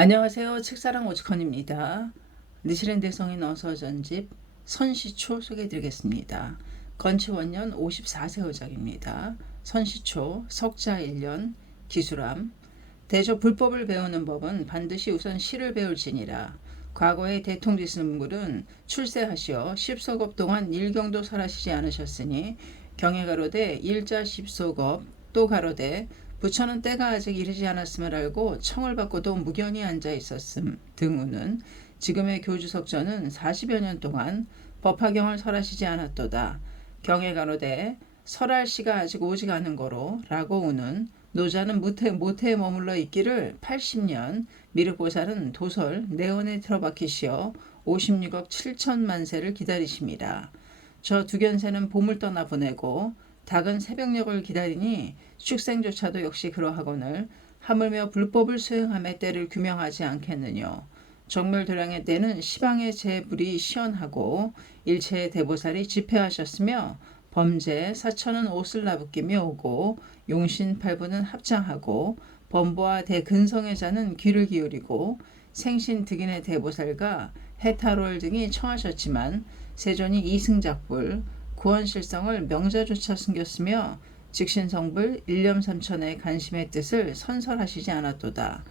안녕하세요. 책사랑 오직헌입니다. 니시렌 대성인 어서전집 선시초 소개해드리겠습니다. 건치원년 54세 의장입니다. 선시초 석자 1년 기술함 대조 불법을 배우는 법은 반드시 우선 시를 배울지니라. 과거의 대통지승물은 출세하시어 10서겁 동안 일경도 설하시지 않으셨으니 경에 가로되 일자 10서겁 또 가로되 부처는 때가 아직 이르지 않았음을 알고 청을 받고도 무견히 앉아 있었음 등우는 지금의 교주석전은 40여 년 동안 법화경을 설하시지 않았도다. 경에 가로되 설할 시가 아직 오직 않은 거로 라고 우는 노자는 모태에 머물러 있기를 80년, 미륵보살은 도설 내원에 틀어박히시어 56억 7천만 세를 기다리십니다. 저 두견새는 봄을 떠나 보내고 닭은 새벽녘을 기다리니 축생조차도 역시 그러하거늘 하물며 불법을 수행함의 때를 규명하지 않겠느뇨. 정멸도량의 때는 시방의 제불이 시원하고 일체의 대보살이 집회하셨으며 범죄 사천은 옷을 나부끼며 오고 용신 팔부는 합장하고 범보와 대근성의 자는 귀를 기울이고 생신 득인의 대보살과 해탈월 등이 청하셨지만 세존이 이승작불 구원실성을 명자조차 숨겼으며 직신성불 일념삼천의 간심의 뜻을 선설하시지 않았도다.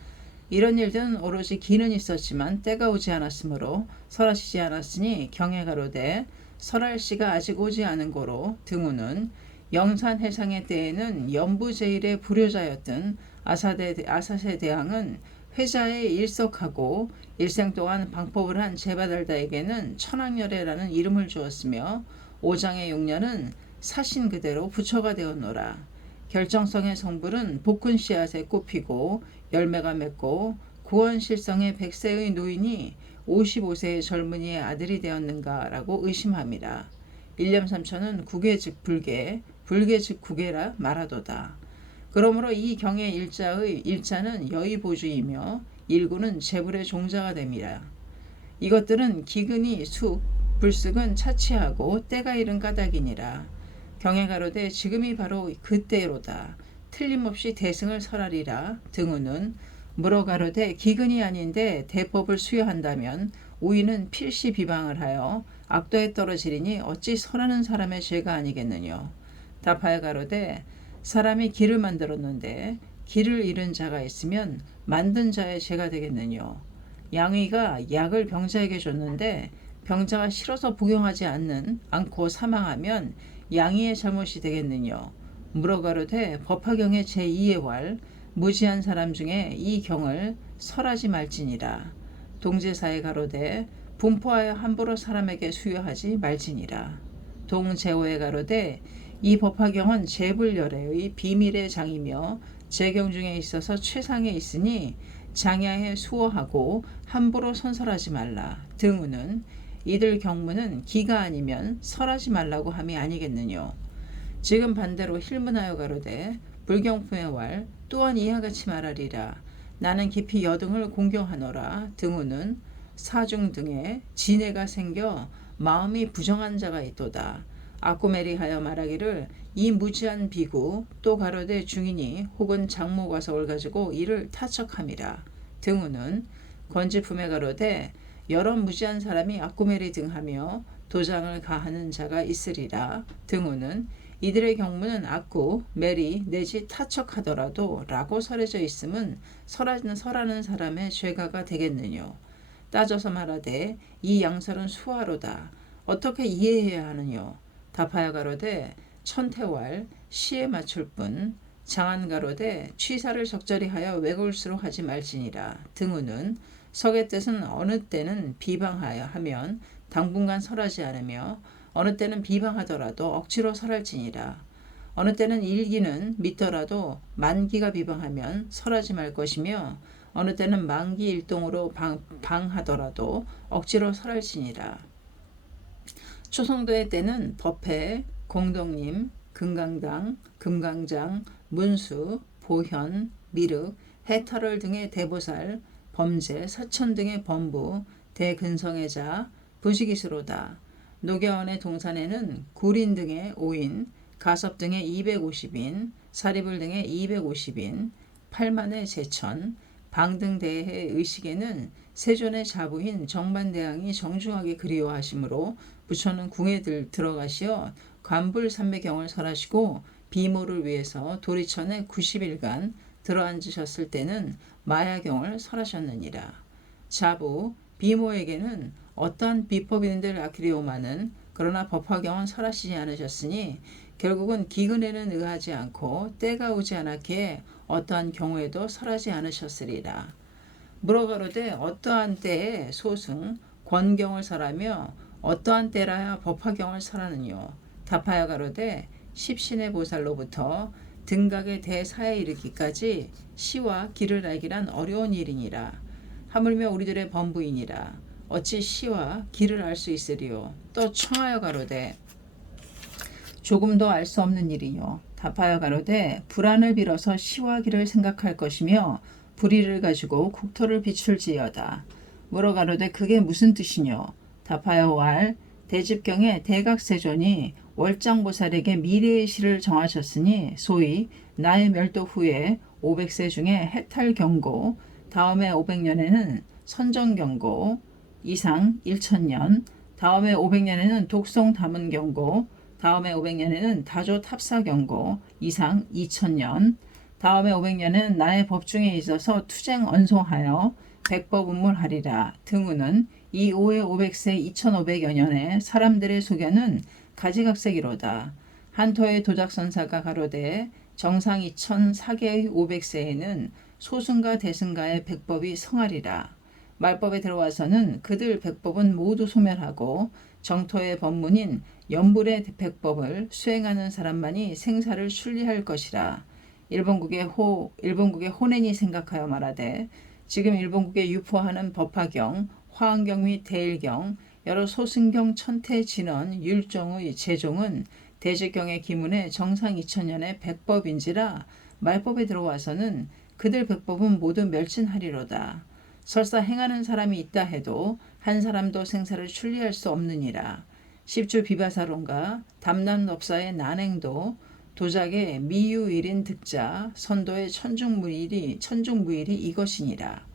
이런 일들은 오로지 기는 있었지만 때가 오지 않았으므로 설하시지 않았으니 경에 가로되 설할 시가 아직 오지 않은 고로 등우는 영산해상의 때에는 연부제일의 불효자였던 아사세 대왕은 회자에 일석하고 일생 동안 방법을 한 제바달다에게는 천왕열애라는 이름을 주었으며 오장의 용녀는 사신 그대로 부처가 되었노라. 결정성의 성불은 복근 씨앗에 꼽히고 열매가 맺고 구원실성의 100세의 노인이 55세의 젊은이의 아들이 되었는가라고 의심함이라. 일념삼천은 국외 즉 불계, 불계 즉 국외라 말하도다. 그러므로 이 경의 일자는 여의보주이며 일구는 재불의 종자가 됨이라. 이것들은 기근이 숙, 불쑥은 차치하고 때가 이른 까닭이니라. 경에 가로되 지금이 바로 그때로다. 틀림없이 대승을 설하리라. 등우는 물어 가로되 기근이 아닌데 대법을 수여한다면 우리는 필시 비방을 하여 악도에 떨어지리니 어찌 설하는 사람의 죄가 아니겠느뇨. 답하여 가로되 사람이 길을 만들었는데 길을 잃은 자가 있으면 만든 자의 죄가 되겠느뇨. 양의가 약을 병자에게 줬는데 병자가 싫어서 복용하지 않고 사망하면 양의의 잘못이 되겠느뇨. 물어가로되 법화경의 제2의 왈 무지한 사람 중에 이 경을 설하지 말지니라. 동제사에 가로되 분포하여 함부로 사람에게 수여하지 말지니라. 동제오에 가로되 이 법화경은 제불열애의 비밀의 장이며 제경 중에 있어서 최상에 있으니 장야에 수호하고 함부로 선설하지 말라. 등우는 이들 경무는 기가 아니면 설하지 말라고 함이 아니겠느뇨. 지금 반대로 힐문하여 가로되 불경품의 왈 또한 이와 같이 말하리라. 나는 깊이 여등을 공경하노라. 등우는 사중 등에 진해가 생겨 마음이 부정한 자가 있도다. 아꾸메리하여 말하기를 이 무지한 비구 또 가로되 중인이 혹은 장모가 서울 가지고 이를 타척함이라. 등우는 건지품에 가로되 여러 무지한 사람이 아꾸메리 등하며 도장을 가하는 자가 있으리라. 등우는 이들의 경무는 아꾸, 메리 내지 타척하더라도 라고 설해져 있음은 설하는 사람의 죄가가 되겠느뇨. 따져서 말하되 이 양설은 수화로다. 어떻게 이해해야 하느뇨. 답하여 가로되 천태왈 시에 맞출 뿐 장안 가로되 취사를 적절히 하여 외골수로 하지 말지니라. 등우는 석의 뜻은 어느 때는 비방하여 하면 당분간 설하지 않으며 어느 때는 비방하더라도 억지로 설할지니라. 어느 때는 일기는 믿더라도 만기가 비방하면 설하지 말 것이며 어느 때는 만기 일동으로 방하더라도 억지로 설할지니라. 초성도의 때는 법회, 공덕님, 금강당, 금강장, 문수, 보현, 미륵, 해탈월 등의 대보살, 범죄, 사천 등의 범부, 대근성애자, 부식이수로다. 노계원의 동산에는 구린 등의 5인, 가섭 등의 250인, 사리불 등의 250인, 팔만의 제천, 방등대해 의식에는 세존의 자부인 정반대왕이 정중하게 그리워하심으로 부처는 궁에 들어가시어 관불삼매경을 설하시고 비모를 위해서 도리천에 90일간 들어앉으셨을 때는 마야경을 설하셨느니라. 자부, 비모에게는 어떠한 비법인들 아키리오마는 그러나 법화경은 설하시지 않으셨으니 결국은 기근에는 의하지 않고 때가 오지 않았기에 어떠한 경우에도 설하지 않으셨으리라. 물어가로되 어떠한 때에 소승 권경을 설하며 어떠한 때라야 법화경을 설하느뇨. 답하여 가로되 십신의 보살로부터 등각의 대사에 이르기까지 시와 길을 알기란 어려운 일이니라. 하물며 우리들의 범부이니라. 어찌 시와 길을 알 수 있으리요. 또 청하여 가로되 조금도 알 수 없는 일이요. 답하여 가로되 불안을 빌어서 시와 길을 생각할 것이며 불의를 가지고 국토를 비출지어다. 물어 가로되 그게 무슨 뜻이뇨. 답하여 왈 대집경의 대각세존이 월장보살에게 미래의 시를 정하셨으니 소위 나의 멸도 후에 500세 중에 해탈경고 다음에 500년에는 선정경고 이상 1000년 다음에 500년에는 독송담은경고 다음에 500년에는 다조탑사경고 이상 2000년 다음에 500년에는 나의 법중에 있어서 투쟁 언송하여 백법운물하리라 등우는 이 5회 500세 2500여 년에 사람들의 소견은 가지각색이로다. 한토의 도작선사가 가로되 정상 2004개의 500세에는 소승과 대승가의 백법이 성하리라. 말법에 들어와서는 그들 백법은 모두 소멸하고 정토의 법문인 연불의 백법을 수행하는 사람만이 생사를 순리할 것이라. 일본국의 호넨이 생각하여 말하되 지금 일본국에 유포하는 법화경, 화엄경 및 대일경, 여러 소승경, 천태, 진언, 율종의 제종은 대직경의 기문에 정상 2000년의 백법인지라 말법에 들어와서는 그들 백법은 모두 멸진하리로다. 설사 행하는 사람이 있다 해도 한 사람도 생사를 출리할 수 없느니라. 십주 비바사론가 담남업사의 난행도 도작의 미유일인 득자 선도의 천중무일이 이것이니라.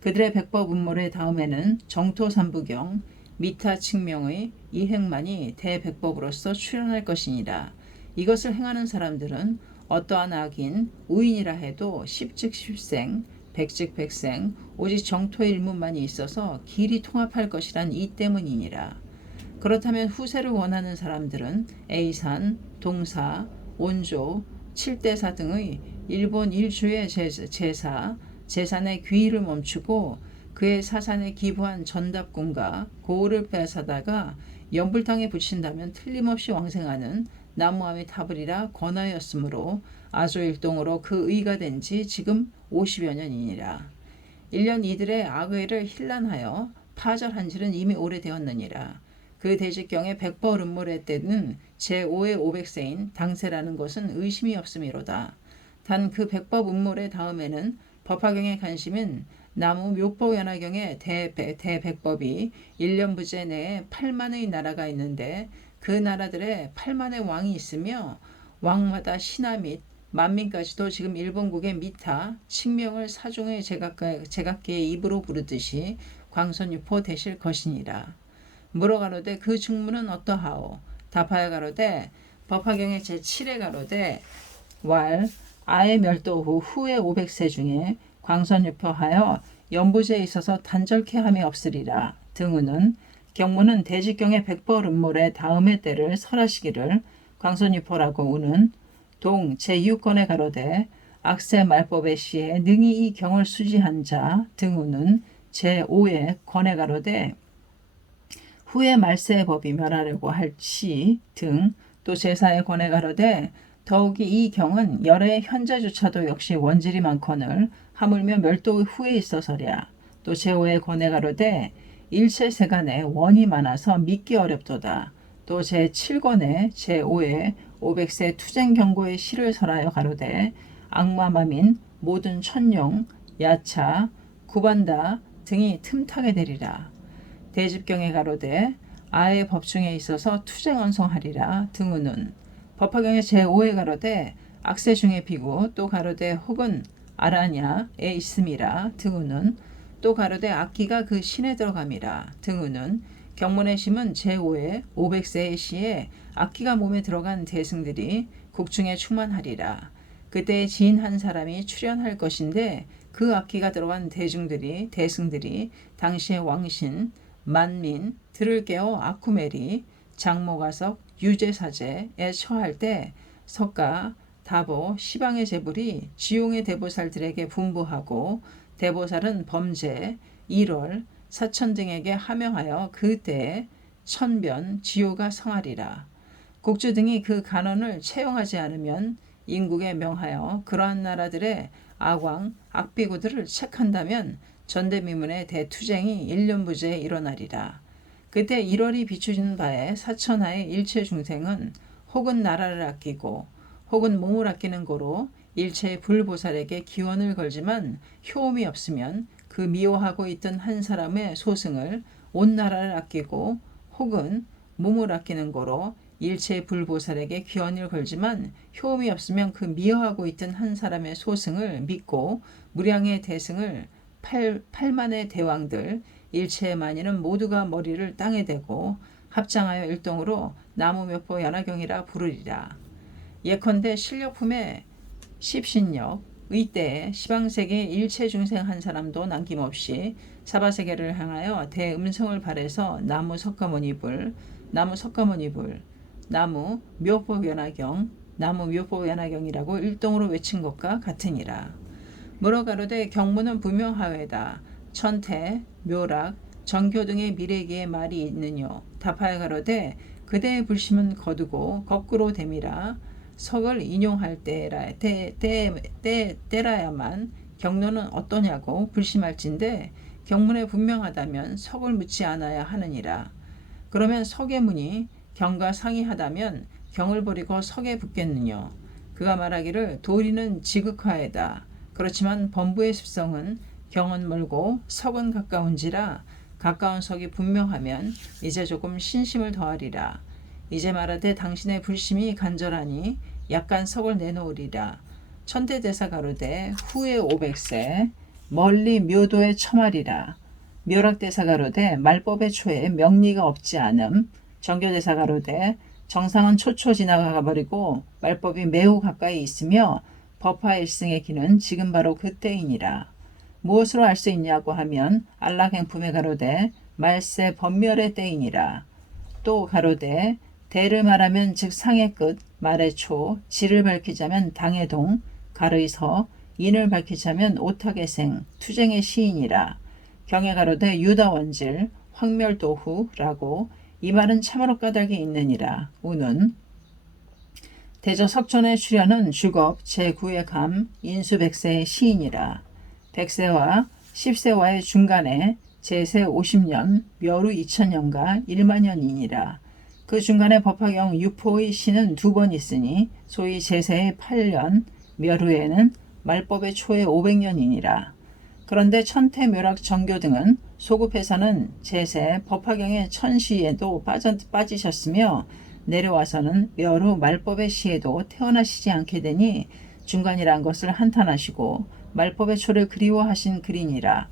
그들의 백법 운몰의 다음에는 정토삼부경 미타 측명의 이행만이 대백법으로서 출현할 것이니라. 이것을 행하는 사람들은 어떠한 악인 우인이라 해도 십즉 십생 백즉 백생 오직 정토 일문만이 있어서 길이 통합할 것이란 이 때문이니라. 그렇다면 후세를 원하는 사람들은 A산, 동사, 온조, 칠대사 등의 일본 일주의 재산의 귀의를 멈추고 그의 사산에 기부한 전답군과 고을을 빼앗아다가 연불탕에 붙인다면 틀림없이 왕생하는 나무아미타불이라 권하였으므로 아조일동으로 그 의가 된 지 지금 50여 년이니라. 1년 이들의 악의를 힐난하여 파절한 지는 이미 오래되었느니라. 그 대직경의 백벌음몰의 때는 제5의 500세인 당세라는 것은 의심이 없음이로다. 단 그 백법 음몰의 다음에는 법화경의 관심은 나무 묘법연화경의 대백법이 1년 부재 내에 8만의 나라가 있는데 그 나라들의 8만의 왕이 있으며 왕마다 신하 및 만민까지도 지금 일본국의 미타, 칙명을 사중의 제각계의 입으로 부르듯이 광선유포 되실 것이니라. 물어 가로되 그 중문은 어떠하오? 답하여 가로되 법화경의 제7회 가로되 왈 아의 멸도 후의 500세 중에 광선유포하여 연부제에 있어서 단절케 함이 없으리라. 등우는 경문은 대직경의 백벌음몰의 다음의 때를 설하시기를 광선유포라고 우는 동 제6권에 가로되 악세 말법의 시에 능히 이 경을 수지한 자 등우는 제5의 권에 가로되 후에 말세의 법이 멸하려고 할 시 등 또 제4의 권에 가로되 더욱이 이 경은 열의 현재조차도 역시 원질이 많거늘 하물며 멸도 후에 있어서랴. 또 제5의 권에 가로되 일체 세간에 원이 많아서 믿기 어렵도다. 또 제7권에 제5의 500세 투쟁 경고의 시를 설하여 가로되 악마마민 모든 천룡, 야차, 구반다 등이 틈타게 되리라. 대집경에 가로되 아의 법중에 있어서 투쟁언송하리라. 등우는 법화경의 제5에 가로되 악세 중에 비고 또 가로되 혹은 아라냐에 있음이라. 등우는 또 가로되 악기가 그 신에 들어감이라. 등우는 경문의 심은 제5의 500세의 시에 악기가 몸에 들어간 대승들이 국중에 충만하리라. 그때 지인 한 사람이 출연할 것인데 그 악기가 들어간 대승들이 당시의 왕신 만민 들을 깨어 아쿠메리 장모가석 유제사제에 처할 때 석가 다보 시방의 제불이 지용의 대보살들에게 분부하고 대보살은 범제 1월 사천 등에게 하명하여 그때에 천변 지효가 성하리라. 국주 등이 그 간언을 채용하지 않으면 인국에 명하여 그러한 나라들의 악왕 악비구들을 책한다면 전대미문의 대투쟁이 1년 부재에 일어나리라. 그때 1월이 비추는 바에 사천하의 일체 중생은 혹은 나라를 아끼고 혹은 몸을 아끼는 고로 일체의 불보살에게 기원을 걸지만 효험이 없으면 그 미워하고 있던 한 사람의 소승을 온 나라를 아끼고 혹은 몸을 아끼는 고로 일체의 불보살에게 기원을 걸지만 효험이 없으면 그 미워하고 있던 한 사람의 소승을 믿고 무량의 대승을 8만의 대왕들 일체의 만인은 모두가 머리를 땅에 대고 합장하여 일동으로 나무 몇보 연화경이라 부르리라. 예컨대 실력품의 십신력 의때에 시방세계의 일체 중생 한 사람도 남김없이 사바세계를 향하여 대음성을 발해서 나무 석가모니불 나무 묘법연화경이라고 일동으로 외친 것과 같으니라. 물어 가로되 경문은 분명하외다. 천태, 묘락, 정교 등의 미래기의 말이 있느뇨. 답하여 가로되 그대의 불심은 거두고 거꾸로 됨이라. 석을 인용할 때라야만 경로는 어떠냐고 불심할진데 경문에 분명하다면 석을 묻지 않아야 하느니라. 그러면 석의 문이 경과 상이하다면 경을 버리고 석에 붙겠느뇨. 그가 말하기를 도리는 지극화에다. 그렇지만 범부의 습성은 경은 멀고 석은 가까운지라 가까운 석이 분명하면 이제 조금 신심을 더하리라. 이제 말하되 당신의 불심이 간절하니 약간 석을 내놓으리라. 천대대사 가로되 후에 500세 멀리 묘도에 처말이라. 묘락대사 가로되 말법의 초에 명리가 없지 않음. 정교대사 가로되 정상은 초초 지나가 버리고 말법이 매우 가까이 있으며 법화 일승의 기는 지금 바로 그때이니라. 무엇으로 알 수 있냐고 하면 안락행품에 가로되 말세 법멸의 때이니라. 또 가로되 대를 말하면 즉 상의 끝, 말의 초, 지를 밝히자면 당의 동, 가르의 서, 인을 밝히자면 오탁의 생, 투쟁의 시인이라. 경에 가로되 유다원질, 황멸도후라고 이 말은 참으로 까닭이 있느니라. 우는 대저 석존의 출현은 주겁 제9의 감 인수백세의 시인이라. 백세와 10세와의 중간에 제세 50년 묘루 2000년과 1만년이니라. 그 중간에 법화경 유포의 시는 2번 있으니 소위 제세의 8년 묘루에는 말법의 초에 500년이니라. 그런데 천태 묘락 정교 등은 소급해서는 제세 법화경의 천시에도 빠지셨으며 내려와서는 묘루 말법의 시에도 태어나시지 않게 되니 중간이란 것을 한탄하시고 말법의 초를 그리워하신 글이니라.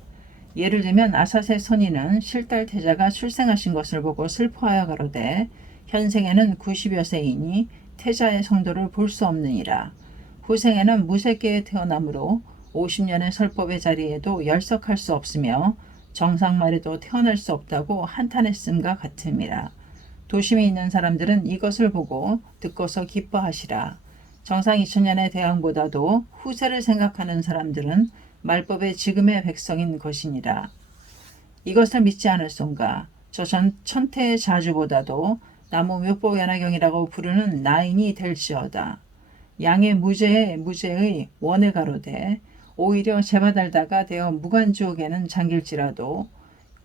예를 들면 아사세 선인은 실달 태자가 출생하신 것을 보고 슬퍼하여 가로되 현생에는 90여 세이니 태자의 성도를 볼 수 없느니라. 후생에는 무색계에 태어나므로 50년의 설법의 자리에도 열석할 수 없으며 정상말에도 태어날 수 없다고 한탄했음과 같음이라. 도심에 있는 사람들은 이것을 보고 듣고서 기뻐하시라. 정상 2000년의 대왕보다도 후세를 생각하는 사람들은 말법의 지금의 백성인 것이니라. 이것을 믿지 않을손가. 저 천태의 자주보다도 나무 묘법연화경이라고 부르는 나인이 될지어다. 양의 무죄의 원에 가로되 오히려 재바달다가 되어 무간지옥에는 잠길지라도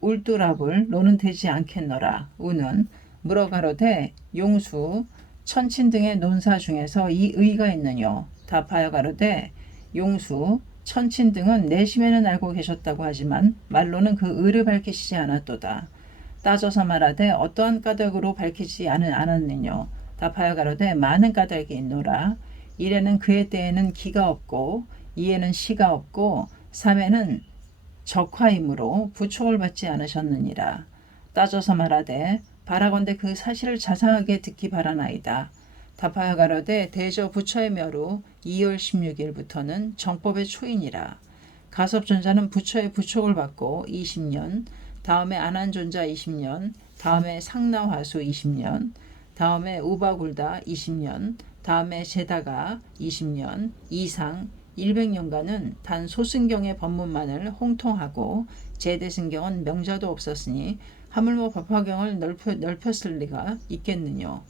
울두랍을 노는 되지 않겠노라. 우는 물어 가로되 용수 천친 등의 논사 중에서 이 의가 있느뇨. 답하여 가로되 용수 천친 등은 내심에는 알고 계셨다고 하지만 말로는 그 의를 밝히시지 않았도다. 따져서 말하되 어떠한 까닭으로 밝히지 않았느뇨. 답하여 가로되 많은 까닭이 있노라. 이래는 그의 때에는 기가 없고 2에는 시가 없고 3에는 적화이므로 부촉을 받지 않으셨느니라. 따져서 말하되 바라건대 그 사실을 자상하게 듣기 바라나이다. 답하여 가로되 대저 부처의 멸후 2월 16일부터는 정법의 초인이라. 가섭존자는 부처의 부촉을 받고 20년, 다음에 안한존자 20년, 다음에 상나화수 20년, 다음에 우바굴다 20년, 다음에 제다가 20년 이상 100년간은 단 소승경의 법문만을 홍통하고 제대승경은 명자도 없었으니 하물며 법화경을 넓혔을 리가 있겠느뇨.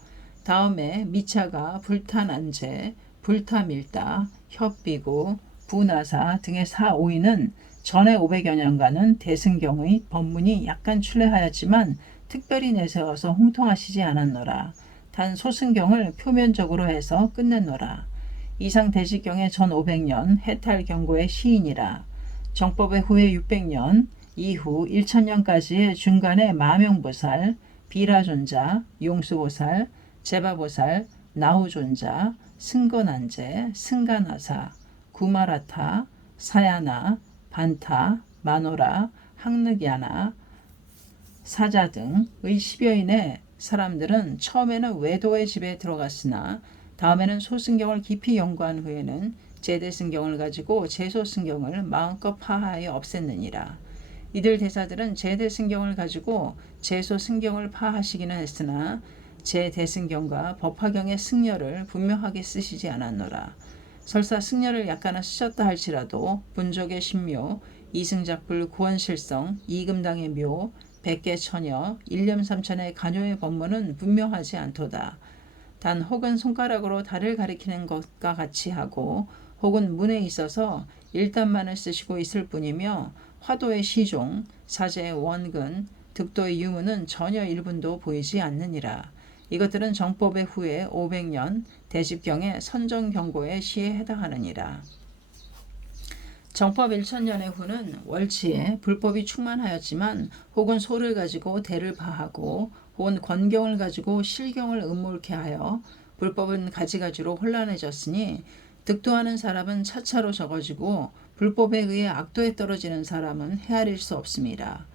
다음에 미차가 불탄안제, 불타밀다, 협비구, 부나사 등의 사오인은 전에 500여 년간은 대승경의 법문이 약간 출래하였지만 특별히 내세워서 홍통하시지 않았노라. 단 소승경을 표면적으로 해서 끝냈노라. 이상 대지경의 전 500년 해탈경고의 시인이라. 정법의 후에 600년 이후 1000년까지의 중간에 마명보살, 비라존자, 용수보살, 제바보살, 나우존자, 승건안제, 승간하사, 구마라타, 사야나, 반타, 마노라, 항늑야나, 사자 등의 10여인의 사람들은 처음에는 외도의 집에 들어갔으나 다음에는 소승경을 깊이 연구한 후에는 제대승경을 가지고 제소승경을 마음껏 파하여 없앴느니라. 이들 대사들은 제대승경을 가지고 제소승경을 파하시기는 했으나 제대승경과 법화경의 승려를 분명하게 쓰시지 않았노라. 설사 승려를 약간은 쓰셨다 할지라도 분족의 신묘, 이승작불 구원실성, 이금당의 묘, 백개처녀, 일념삼천의 간요의 법문은 분명하지 않도다. 단 혹은 손가락으로 달을 가리키는 것과 같이 하고 혹은 문에 있어서 일단만을 쓰시고 있을 뿐이며 화도의 시종, 사제의 원근, 득도의 유무는 전혀 일분도 보이지 않느니라. 이것들은 정법의 후에 500년 대집경의 선정경고의 시에 해당하느니라. 정법 1000년의 후는 월치에 불법이 충만하였지만 혹은 소를 가지고 대를 파하고 혹은 권경을 가지고 실경을 음몰케 하여 불법은 가지가지로 혼란해졌으니 득도하는 사람은 차차로 적어지고 불법에 의해 악도에 떨어지는 사람은 헤아릴 수 없습니다.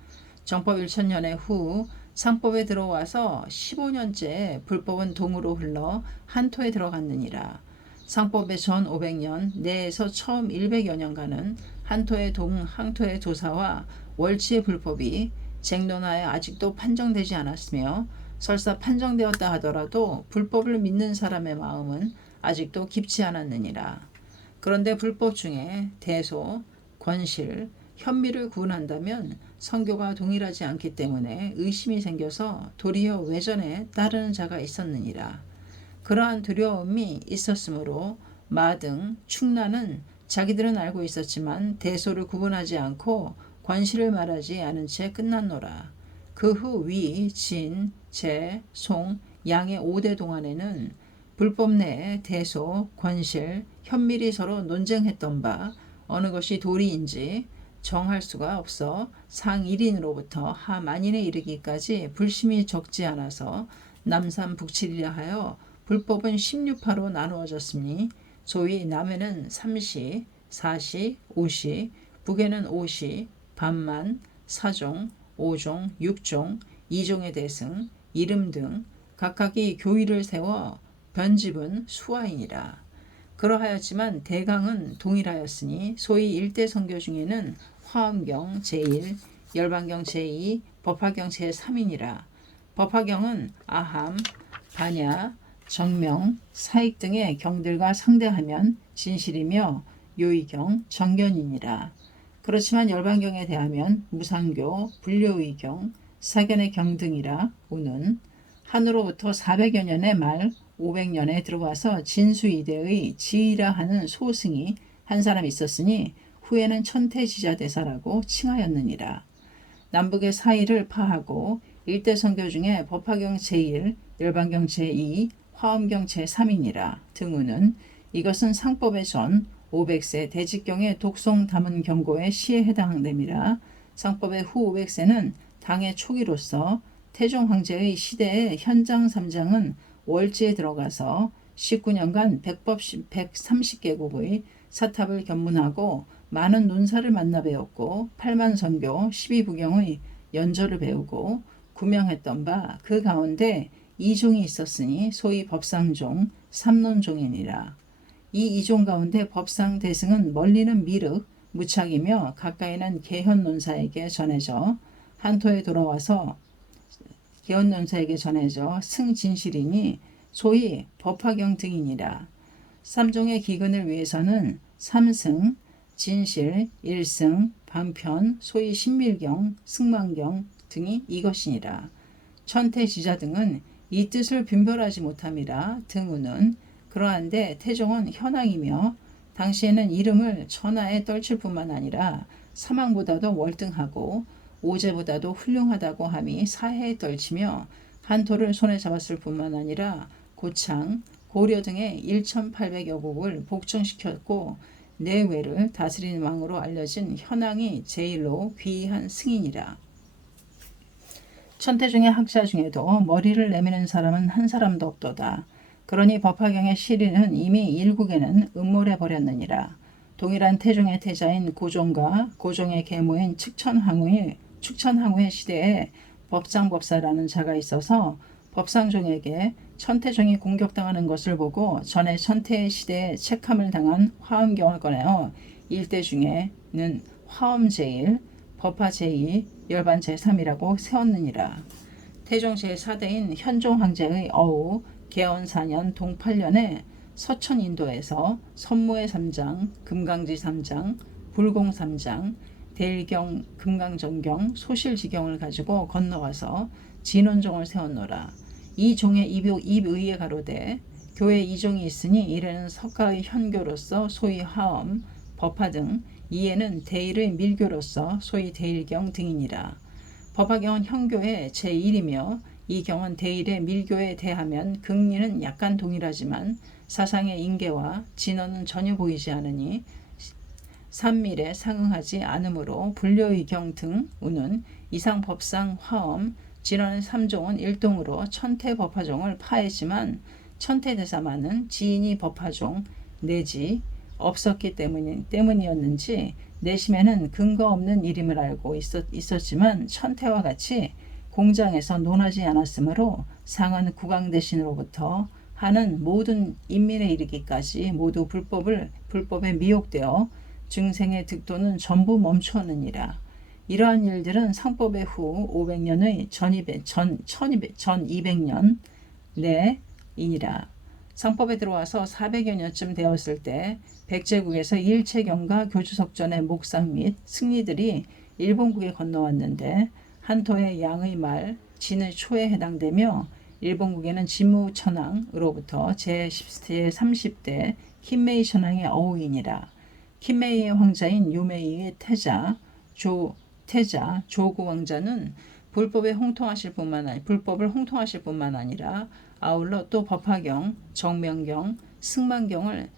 정법 1000년의 후 상법에 들어와서 15년째 불법은 동으로 흘러 한토에 들어갔느니라. 상법의 전 500년 내에서 처음 100여 년간은 한토의 동, 항토의 도사와 월치의 불법이 쟁론하에 아직도 판정되지 않았으며 설사 판정되었다 하더라도 불법을 믿는 사람의 마음은 아직도 깊지 않았느니라. 그런데 불법 중에 대소, 권실, 현미를 구분한다면 성교가 동일하지 않기 때문에 의심이 생겨서 도리어 외전에 따르는 자가 있었느니라. 그러한 두려움이 있었으므로 마등, 충나는 자기들은 알고 있었지만 대소를 구분하지 않고 권실을 말하지 않은 채 끝났노라. 그 후 위, 진, 제, 송, 양의 5대 동안에는 불법 내에 대소, 권실, 현밀이 서로 논쟁했던 바 어느 것이 도리인지 정할 수가 없어 상 1인으로부터 하 만인에 이르기까지 불심이 적지 않아서 남삼 북칠이라 하여 불법은 16파로 나누어졌으니 소위 남에는 3시, 4시, 5시, 북에는 5시, 반만, 사종, 5종, 6종, 2종의 대승, 이름 등 각각이 교의를 세워 변집은 수화이니라. 그러하였지만 대강은 동일하였으니 소위 일대 선교 중에는 화엄경 제1, 열반경 제2, 법화경 제3이니라. 법화경은 아함, 반야, 정명, 사익 등의 경들과 상대하면 진실이며 요의경, 정견이니라. 그렇지만 열반경에 대하면 무상교, 불료의경, 사견의 경 등이라. 우는 한으로부터 400여 년의 말 500년에 들어와서 진수이대의 지이라 하는 소승이 한 사람 있었으니 후에는 천태지자 대사라고 칭하였느니라. 남북의 사이를 파하고 일대 선교 중에 법화경 제1, 열반경 제2, 화엄경 제3이니라. 등우는 이것은 상법의 전 500세 대직경의 독송 담은 경고의 시에 해당됨이라. 상법의 후 500세는 당의 초기로서 태종 황제의 시대의 현장 3장은 월지에 들어가서 19년간 백법 130개국의 사탑을 견문하고 많은 논사를 만나 배웠고 8만 선교 12부경의 연조를 배우고 구명했던 바 그 가운데 이종이 있었으니 소위 법상종 삼론종이니라. 이 이종 가운데 법상 대승은 멀리는 미륵 무착이며 가까이는 개현논사에게 전해져 한토에 돌아와서 개헌논사에게 전해져 승진실이니 소위 법화경 등이니라. 삼종의 기근을 위해서는 삼승, 진실, 일승, 반편, 소위 신밀경, 승만경 등이 이것이니라. 천태지자 등은 이 뜻을 분별하지 못함이라. 등우는 그러한데 태종은 현왕이며 당시에는 이름을 천하에 떨칠 뿐만 아니라 사망보다도 월등하고 오제보다도 훌륭하다고 함이 사해에 떨치며 한토를 손에 잡았을 뿐만 아니라 고창, 고려 등의 1800여 국을 복종시켰고 내외를 다스리는 왕으로 알려진 현왕이 제일로 귀한 승인이라. 천태중의 학자 중에도 머리를 내미는 사람은 한 사람도 없도다. 그러니 법화경의 시리는 이미 일국에는 음몰해 버렸느니라. 동일한 태종의 태자인 고종과 고종의 계모인 축천항우의 시대에 법상법사라는 자가 있어서 법상종에게 천태종이 공격당하는 것을 보고 전에 천태의 시대에 책함을 당한 화엄경을 꺼내어 일대 중에는 화엄 법화 제2, 열반 제3이라고 세웠느니라. 태종 제4대인 현종 황제의 어우 개원 4년 동 8년에 서천 인도에서 선무의 3장, 금강지 3장, 불공 3장, 대일경, 금강정경, 소실지경을 가지고 건너와서 진원종을 세웠노라. 이 종의 입의에 가로되 교회 이종이 있으니 이래는 석가의 현교로서 소위 하엄, 법화 등 이에는 대일의 밀교로서 소위 대일경 등이니라. 법화경은 현교의 제1이며 이 경은 대일의 밀교에 대하면 극리는 약간 동일하지만 사상의 인계와 진언은 전혀 보이지 않으니 산밀에 상응하지 않으므로 불교의 경 등 우는 이상 법상 화엄 진언의 3종은 일동으로 천태 법화종을 파했지만 천태대사만은 지인이 법화종 내지 없었기 때문이었는지 내심에는 근거 없는 일임을 알고 있었지만 천태와 같이 공장에서 논하지 않았으므로 상은 국왕대신으로부터 하는 모든 인민에 이르기까지 모두 불법에 미혹되어 증생의 득도는 전부 멈추었느니라. 이러한 일들은 상법의 후 500년의 전 200년 내이니라. 상법에 들어와서 400여 년쯤 되었을 때 백제국에서 일체경과 교주석전의 목상 및 승리들이 일본국에 건너왔는데 한토의 양의 말 진의 초에 해당되며 일본국에는 진무천황으로부터 제30대 킨메이 천황의 어우이니라. 킨메이의 황자인 요메이의 태자 조구 왕자는 불법을 홍통하실 뿐만 아니라 아울러 또 법화경, 정명경, 승만경을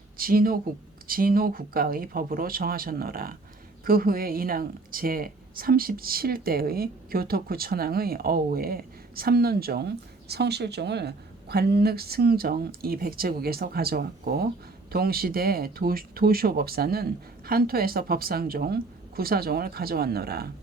진호국가의 법으로 정하셨노라. 그 후에 인왕 제37대의 교토쿠 천황의 어우에 삼론종, 성실종을 관륵승정 이 백제국에서 가져왔고 동시대 도쇼법사는 한토에서 법상종, 구사종을 가져왔노라.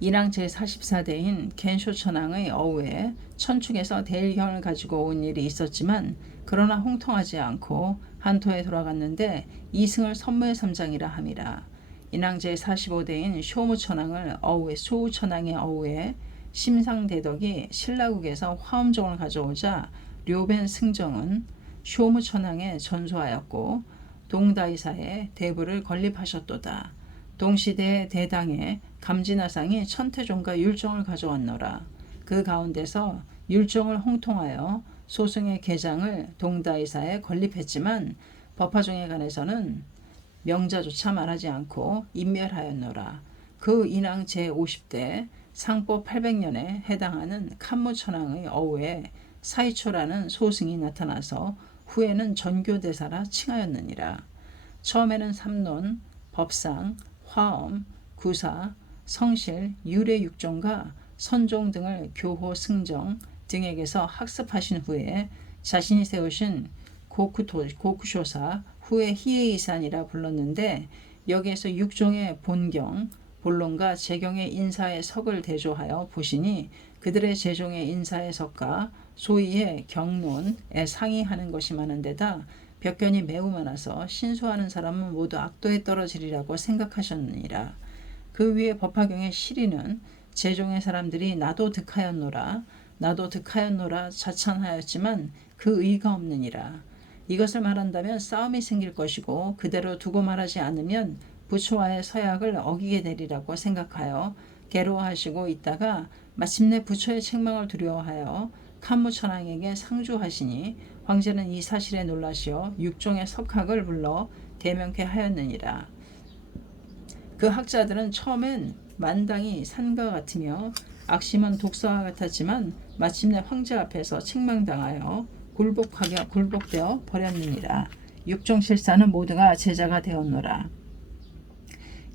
인왕 제44대인 겐쇼천왕의 어우에 천축에서 대일경을 가지고 온 일이 있었지만 그러나 홍통하지 않고 한토에 돌아갔는데 이승을 선무의 3장이라 함이라. 인왕 제45대인 쇼무천왕을 어우에 수우천왕의 어우에 심상대덕이 신라국에서 화엄종을 가져오자 료벤 승정은 쇼무천왕에 전소하였고 동다이사에 대부를 건립하셨도다. 동시대 대당에 감진하상이 천태종과 율종을 가져왔노라. 그 가운데서 율종을 홍통하여 소승의 계장을 동다이사에 건립했지만 법화종에 관해서는 명자조차 말하지 않고 인멸하였노라. 그 인왕 제50대 상법 800년에 해당하는 칸무천왕의 어우에 사이초라는 소승이 나타나서 후에는 전교대사라 칭하였느니라. 처음에는 삼론, 법상, 화엄, 구사, 성실, 유례육종과 선종 등을 교호 승정 등에게서 학습하신 후에 자신이 세우신 고쿠쇼사 후에 희의이산이라 불렀는데 여기에서 육종의 본경, 본론과 재경의 인사의 석을 대조하여 보시니 그들의 재종의 인사의 석과 소위의 경론에 상의하는 것이 많은 데다 벽견이 매우 많아서 신수하는 사람은 모두 악도에 떨어지리라고 생각하셨느니라. 그 위에 법화경의 시리는 재종의 사람들이 나도 득하였노라 나도 득하였노라 자찬하였지만 그 의가 없느니라. 이것을 말한다면 싸움이 생길 것이고 그대로 두고 말하지 않으면 부처와의 서약을 어기게 되리라고 생각하여 괴로워하시고 있다가 마침내 부처의 책망을 두려워하여 칸무천왕에게 상주하시니 황제는 이 사실에 놀라시어 육종의 석학을 불러 대명케 하였느니라. 그 학자들은 처음엔 만당이 산과 같으며 악심은 독사와 같았지만 마침내 황제 앞에서 책망당하여 굴복되어 버렸느니라. 육종실사는 모두가 제자가 되었노라.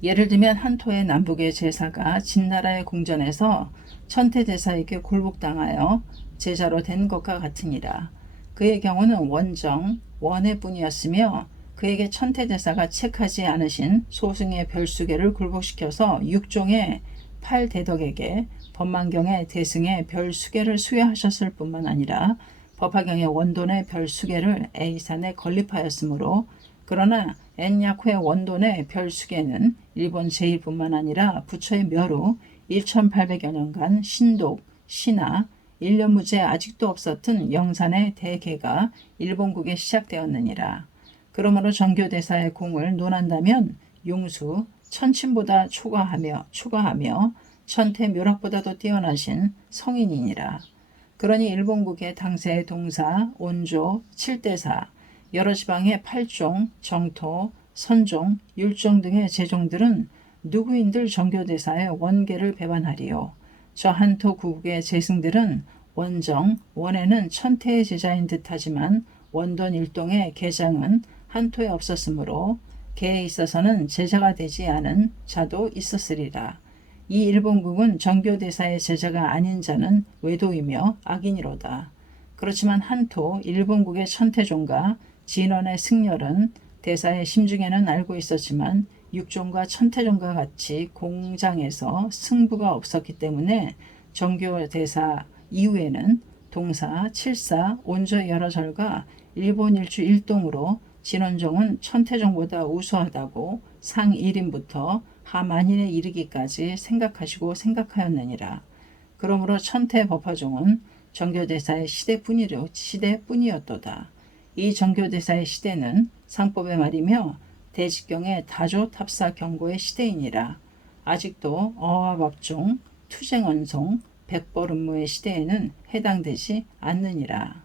예를 들면 한토의 남북의 제사가 진나라의 궁전에서 천태제사에게 굴복당하여 제자로 된 것과 같으니라. 그의 경우는 원정, 원해 뿐이었으며 그에게 천태제사가 책하지 않으신 소승의 별수계를 굴복시켜서 육종의 팔대덕에게 법만경의 대승의 별수계를 수여하셨을 뿐만 아니라 법화경의 원돈의 별수계를 에이산에 건립하였으므로 그러나 엔야쿠의 원돈의 별수계는 일본 제일뿐만 아니라 부처의 멸후 1800여 년간 신독, 신화, 1년 무제 아직도 없었던 영산의 대계가 일본국에 시작되었느니라. 그러므로 정교대사의 공을 논한다면 용수, 천친보다 초과하며 천태 묘락보다도 뛰어나신 성인이니라. 그러니 일본국의 당세의 동사, 온조, 칠대사, 여러 지방의 팔종, 정토, 선종, 율종 등의 제종들은 누구인들 정교대사의 원계를 배반하리요. 저 한토 구국의 제승들은 원정, 원에는 천태의 제자인 듯하지만 원돈 일동의 계장은 한토에 없었으므로 개에 있어서는 제자가 되지 않은 자도 있었으리라. 이 일본국은 정교대사의 제자가 아닌 자는 외도이며 악인이로다. 그렇지만 한토 일본국의 천태종과 진원의 승렬은 대사의 심중에는 알고 있었지만 육종과 천태종과 같이 공장에서 승부가 없었기 때문에 정교대사 이후에는 동사, 칠사, 온조의 여러 절과 일본 일주 일동으로 진원종은 천태종보다 우수하다고 상 1인부터 하 만인에 이르기까지 생각하였느니라. 그러므로 천태 법화종은 정교대사의 시대뿐이었도다. 이 정교대사의 시대는 상법의 말이며 대직경의 다조탑사 경고의 시대이니라. 아직도 어화법종, 투쟁언송, 백벌음무의 시대에는 해당되지 않느니라.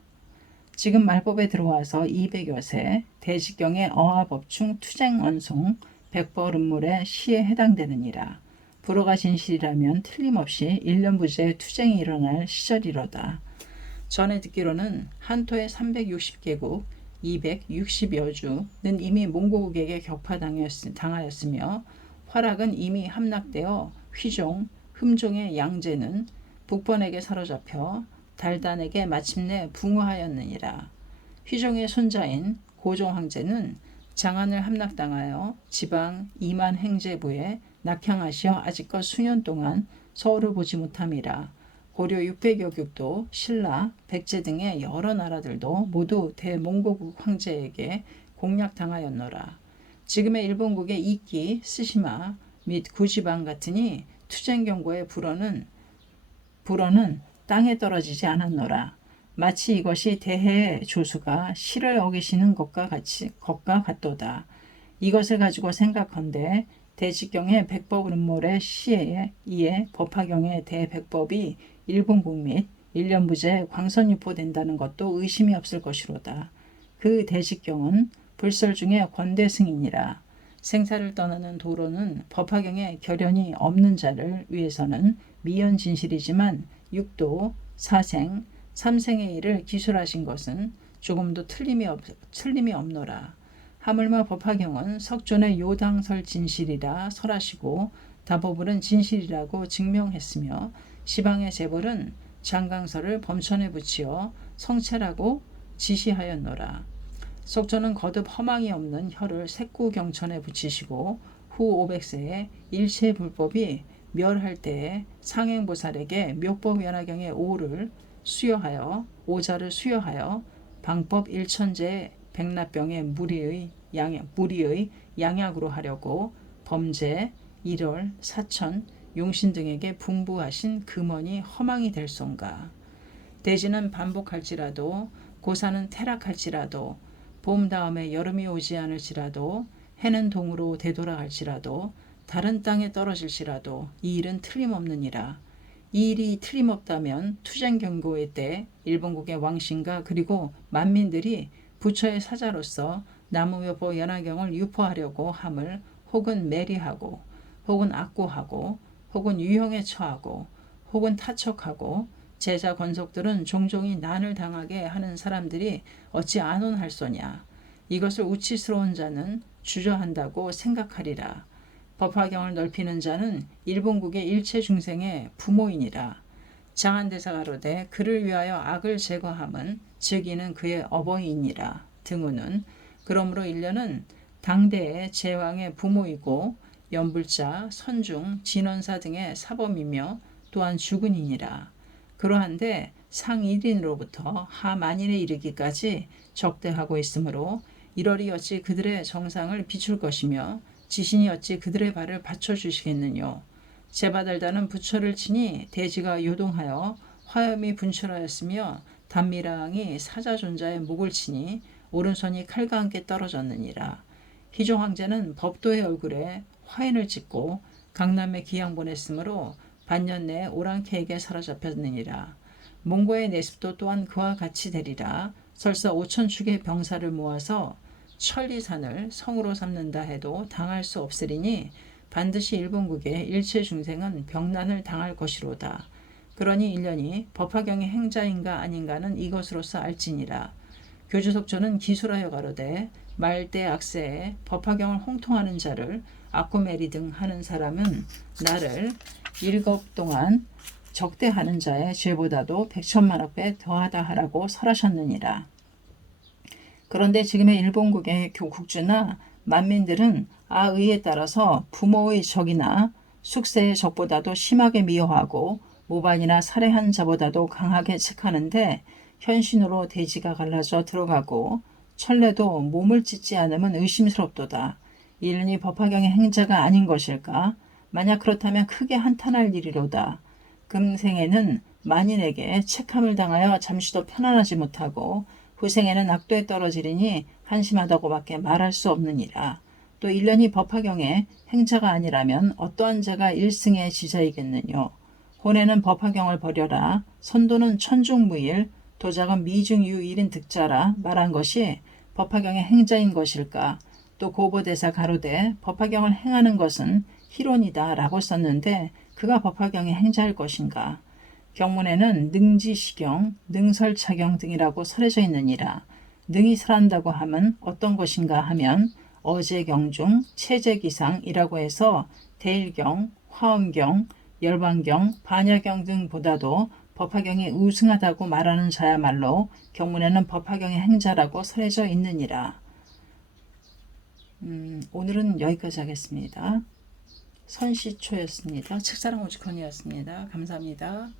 지금 말법에 들어와서 200여 세 대직경의 어화법중 투쟁언송, 백벌음물의 시에 해당되느니라. 불어가 진실이라면 틀림없이 1년 부재의 투쟁이 일어날 시절이로다. 전에 듣기로는 한토의 360개국 260여 주는 이미 몽고국에게 격파당하였으며 화락은 이미 함락되어 휘종, 흠종의 양제는 북번에게 사로잡혀 달단에게 마침내 붕어하였느니라. 휘종의 손자인 고종황제는 장안을 함락당하여 지방 2만 행제부에 낙향하시어 아직껏 수년 동안 서울을 보지 못함이라. 고려 600여 국도, 신라, 백제 등의 여러 나라들도 모두 대몽고국 황제에게 공략당하였노라. 지금의 일본국의 이끼, 스시마 및 구지방 같으니 투쟁경고의 불어는 땅에 떨어지지 않았노라. 마치 이것이 대해의 조수가 실을 어기시는 것과 같도다. 이것을 가지고 생각한데 대직경의 백법음몰의 시에 이에 법화경의 대백법이 일본국 및 일련부제 광선유포된다는 것도 의심이 없을 것이로다. 그 대직경은 불설 중에 권대승이니라. 생사를 떠나는 도로는 법화경에 결연이 없는 자를 위해서는 미연진실이지만 육도, 사생, 삼생의 일을 기술하신 것은 조금도 틀림이 없노라. 하물며 법화경은 석존의 요당설 진실이라 설하시고 다보불은 진실이라고 증명했으며 시방의 재벌은 장강설을 범천에 붙이어 성체라고 지시하였노라. 속초는 거듭 허망이 없는 혀를 색구경천에 붙이시고 후 500세에 일체불법이 멸할 때에 상행보살에게 묘법연화경의 오를 수여하여 오자를 수여하여 방법 일천제 백납병의 무리의 양약으로 하려고 범죄, 일월, 사천, 용신 등에게 분부하신 금원이 허망이 될손가. 대지는 반복할지라도 고사는 태락할지라도 봄 다음에 여름이 오지 않을지라도 해는 동으로 되돌아갈지라도 다른 땅에 떨어질지라도 이 일은 틀림없느니라. 이 일이 틀림없다면 투쟁경고의 때 일본국의 왕신과 그리고 만민들이 부처의 사자로서 나무묘보 연화경을 유포하려고 함을 혹은 매리하고 혹은 악고하고 혹은 유형에 처하고 혹은 타척하고 제자 권속들은 종종이 난을 당하게 하는 사람들이 어찌 안온할소냐. 이것을 우치스러운 자는 주저한다고 생각하리라. 법화경을 넓히는 자는 일본국의 일체 중생의 부모이니라. 장한대사가 가로되 그를 위하여 악을 제거함은 즉 이는 그의 어버이니라. 등호는 그러므로 일련은 당대의 제왕의 부모이고 연불자, 선중, 진원사 등의 사범이며 또한 주군이니라. 그러한데 상 1인으로부터 하 만인에 이르기까지 적대하고 있으므로 1월이 어찌 그들의 정상을 비출 것이며 지신이 어찌 그들의 발을 받쳐주시겠느뇨. 제바달다는 부처를 치니 대지가 요동하여 화염이 분출하였으며 단미랑이 사자존자의 목을 치니 오른손이 칼과 함께 떨어졌느니라. 희종 황제는 법도의 얼굴에 화인을 찍고 강남에 기양 보냈으므로 반년 내에 오랑캐에게 사로잡혔느니라. 몽고의 내습도 또한 그와 같이 되리라. 설사 5,000축의 병사를 모아서 천리산을 성으로 삼는다 해도 당할 수 없으리니 반드시 일본국의 일체 중생은 병난을 당할 것이로다. 그러니 일련이 법화경의 행자인가 아닌가는 이것으로서 알지니라. 교주속초는 기술하여 가로되 말대 악세에 법화경을 홍통하는 자를 아쿠메리 등 하는 사람은 나를 1급 동안 적대하는 자의 죄보다도 100천만억 배 더하다 하라고 설하셨느니라. 그런데 지금의 일본국의 국주나 만민들은 아의에 따라서 부모의 적이나 숙세의 적보다도 심하게 미워하고 모반이나 살해한 자보다도 강하게 책하는데 현신으로 대지가 갈라져 들어가고 천례도 몸을 찢지 않으면 의심스럽도다. 이른이 법화경의 행자가 아닌 것일까? 만약 그렇다면 크게 한탄할 일이로다. 금생에는 만인에게 책함을 당하여 잠시도 편안하지 못하고 후생에는 악도에 떨어지리니 한심하다고밖에 말할 수 없느니라. 또 일련이 법화경의 행자가 아니라면 어떠한 자가 일승의 지자이겠느뇨. 혼에는 법화경을 버려라. 선도는 천중무일, 도작은 미중유일인 득자라 말한 것이 법화경의 행자인 것일까. 또 고보대사 가로되 법화경을 행하는 것은 희론이다 라고 썼는데 그가 법화경의 행자일 것인가. 경문에는 능지시경, 능설차경 등이라고 설해져 있느니라. 능이 설한다고 하면 어떤 것인가 하면 어제경 중 체제기상이라고 해서 대일경, 화엄경, 열반경, 반야경 등보다도 법화경이 우승하다고 말하는 자야말로 경문에는 법화경의 행자라고 설해져 있느니라. 오늘은 여기까지 하겠습니다. 선시초였습니다. 책사랑 오지컨이었습니다. 감사합니다.